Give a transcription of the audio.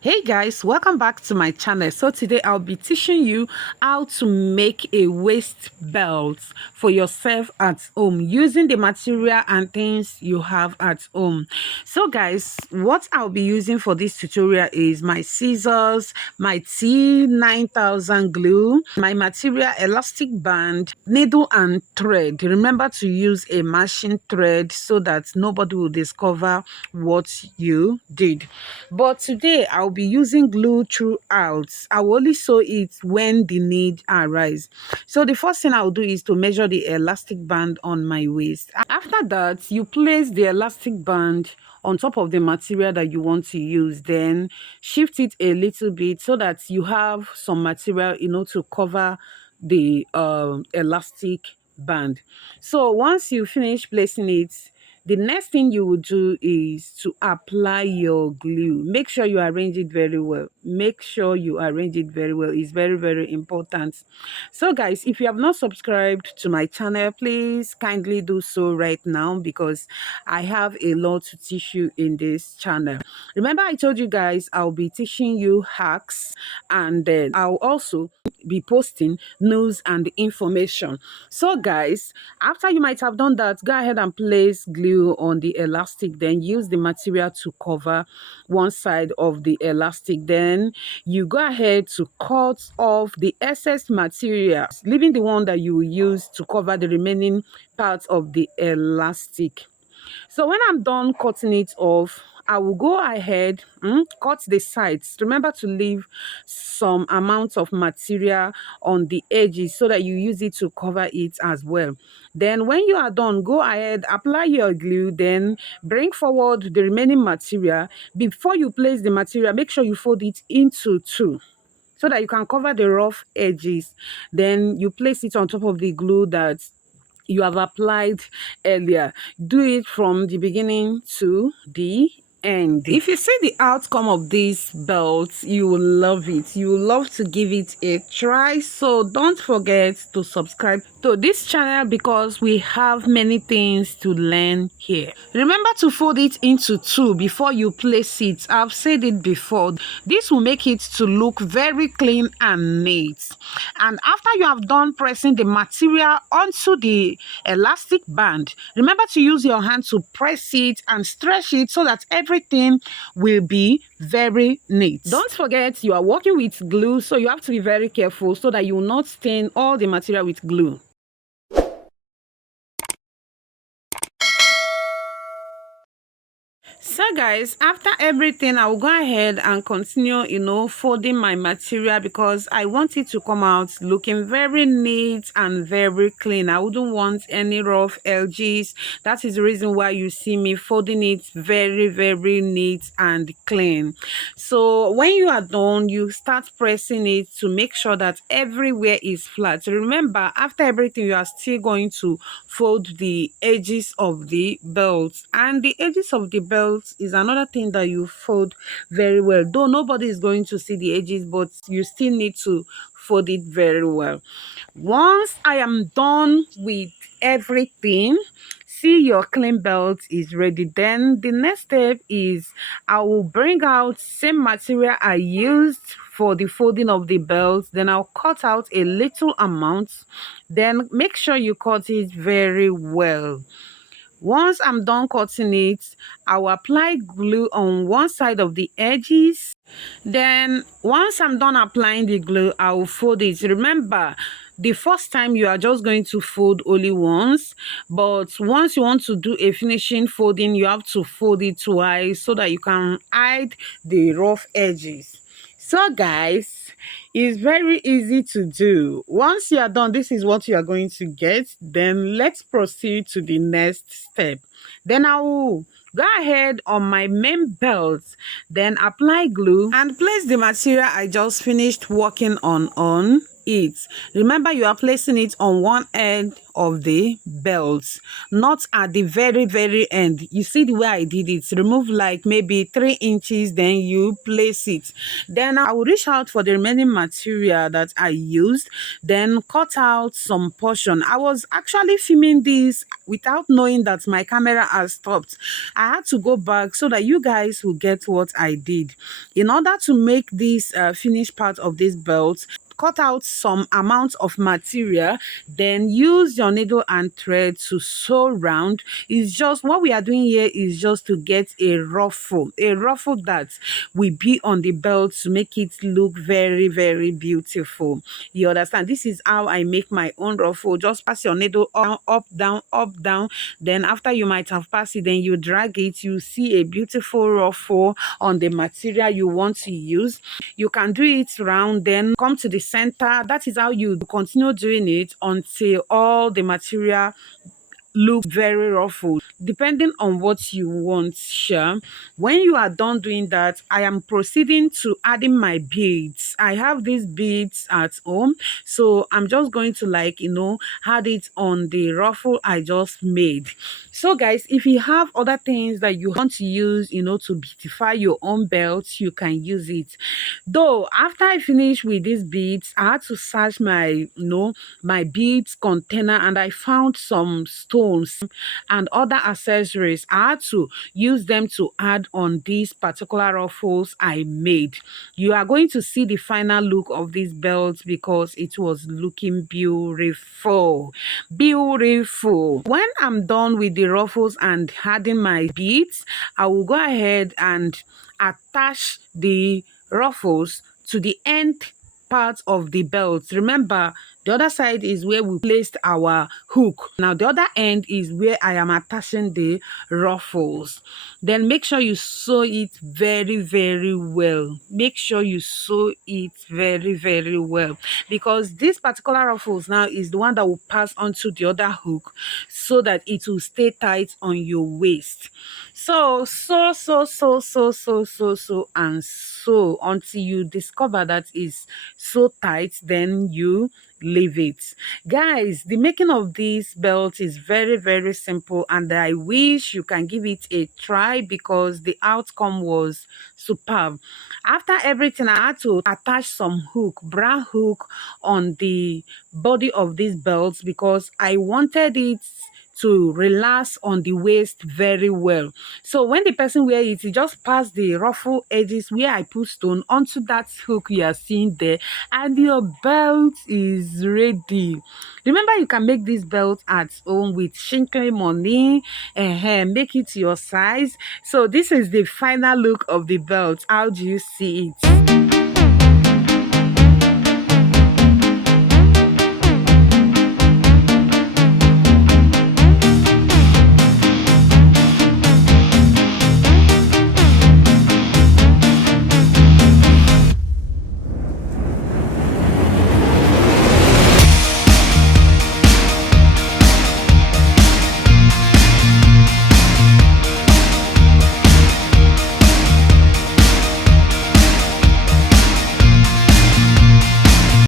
Hey guys, welcome back to my channel. So today I'll be teaching you how to make a waist belt for yourself at home using the material and things you have at home. So guys, what I'll be using for this tutorial is my scissors, my T9000 glue, my material elastic band, needle and thread. Remember to use a matching thread so that nobody will discover what you did. But today I'll be using glue throughout. I will only sew it when the need arises. So the first thing I'll do is to measure the elastic band on my waist. After that, you place the elastic band on top of the material that you want to use, then shift it a little bit so that you have some material, to cover the elastic band. So once you finish placing it, the next thing you will do is to apply your glue. Make sure you arrange it very well. Make sure you arrange it very well. It's very, very important. So guys, if you have not subscribed to my channel, please kindly do so right now because I have a lot to teach you in this channel. Remember, I told you guys I'll be teaching you hacks, and then I'll also be posting news and information. So guys, after you might have done that, go ahead and place glue on the elastic, then use the material to cover one side of the elastic. Then you go ahead to cut off the excess material, leaving the one that you will use to cover the remaining parts of the elastic. So when I'm done cutting it off, I will go ahead, cut the sides. Remember to leave some amount of material on the edges so that you use it to cover it as well. Then when you are done, go ahead, apply your glue, then bring forward the remaining material. Before you place the material, make sure you fold it into two so that you can cover the rough edges. Then you place it on top of the glue that you have applied earlier. Do it from the beginning to the end. If you see the outcome of this belt, you will love it. You will love to give it a try. So don't forget to subscribe to this channel because we have many things to learn here. Remember to fold it into two before you place it. I've said it before. This will make it to look very clean and neat. And after you have done pressing the material onto the elastic band, remember to use your hand to press it and stretch it so that everything will be very neat. Don't forget you are working with glue, so you have to be very careful so that you will not stain all the material with glue. So guys, after everything, I will go ahead and continue, folding my material because I want it to come out looking very neat and very clean. I wouldn't want any rough edges. That is the reason why you see me folding it very, very neat and clean. So when you are done, you start pressing it to make sure that everywhere is flat. Remember, after everything, you are still going to fold the edges of the belt, and the edges of the belt is another thing that you fold very well. Though nobody is going to see the edges, but you still need to fold it very well. Once I am done with everything, see your clean belt is ready. Then the next step is I will bring out same material I used for the folding of the belt. Then I'll cut out a little amount. Then make sure you cut it very well. Once I'm done cutting it, I will apply glue on one side of the edges. Then once I'm done applying the glue, I will fold it. Remember, the first time you are just going to fold only once, but once you want to do a finishing folding, you have to fold it twice so that you can hide the rough edges. So guys, it's very easy to do. Once you are done, this is what you are going to get. Then let's proceed to the next step. Then I will go ahead on my main belt, then apply glue and place the material I just finished working on. it. Remember, you are placing it on one end of the belt, not at the very end. You see the way I did it? Remove like maybe 3 inches, then you place it. Then I will reach out for the remaining material that I used, then cut out some portion. I was actually filming this without knowing that my camera has stopped. I had to go back so that you guys will get what I did. In order to make this finished part of this belt, cut out some amount of material, then use your needle and thread to sew round. It's just what we are doing here is just to get a ruffle that will be on the belt to make it look very beautiful. You understand? This is how I make my own ruffle. Just pass your needle up down up down, then after you might have passed it, then you drag it, you see a beautiful ruffle on the material you want to use. You can do it round, then come to the center. That is how you continue doing it until all the material look very ruffled, depending on what you want. Sure, when you are done doing that, I am proceeding to adding my beads. I have these beads at home, so I'm just going to, like, add it on the ruffle I just made. So guys, if you have other things that you want to use, to beautify your own belt, you can use it. Though after I finished with these beads, I had to search my beads container, and I found some stones and other accessories. I had to use them to add on these particular ruffles I made. You are going to see the final look of this belt because it was looking beautiful. When I'm done with the ruffles and adding my beads, I will go ahead and attach the ruffles to the end part of the belt. Remember, the other side is where we placed our hook. Now the other end is where I am attaching the ruffles. Then make sure you sew it very well. Make sure you sew it very well, because this particular ruffles now is the one that will pass onto the other hook so that it will stay tight on your waist. So and so until you discover that is so tight, then you leave it. Guys, the making of this belt is very simple, and I wish you can give it a try because the outcome was superb. After everything, I had to attach some bra hook on the body of this belt because I wanted it to relax on the waist very well. So when the person wear it, he just pass the ruffle edges where I put stone onto that hook you are seeing there, and your belt is ready. Remember, you can make this belt at home with shrinkly money, make it your size. So this is the final look of the belt. How do you see it?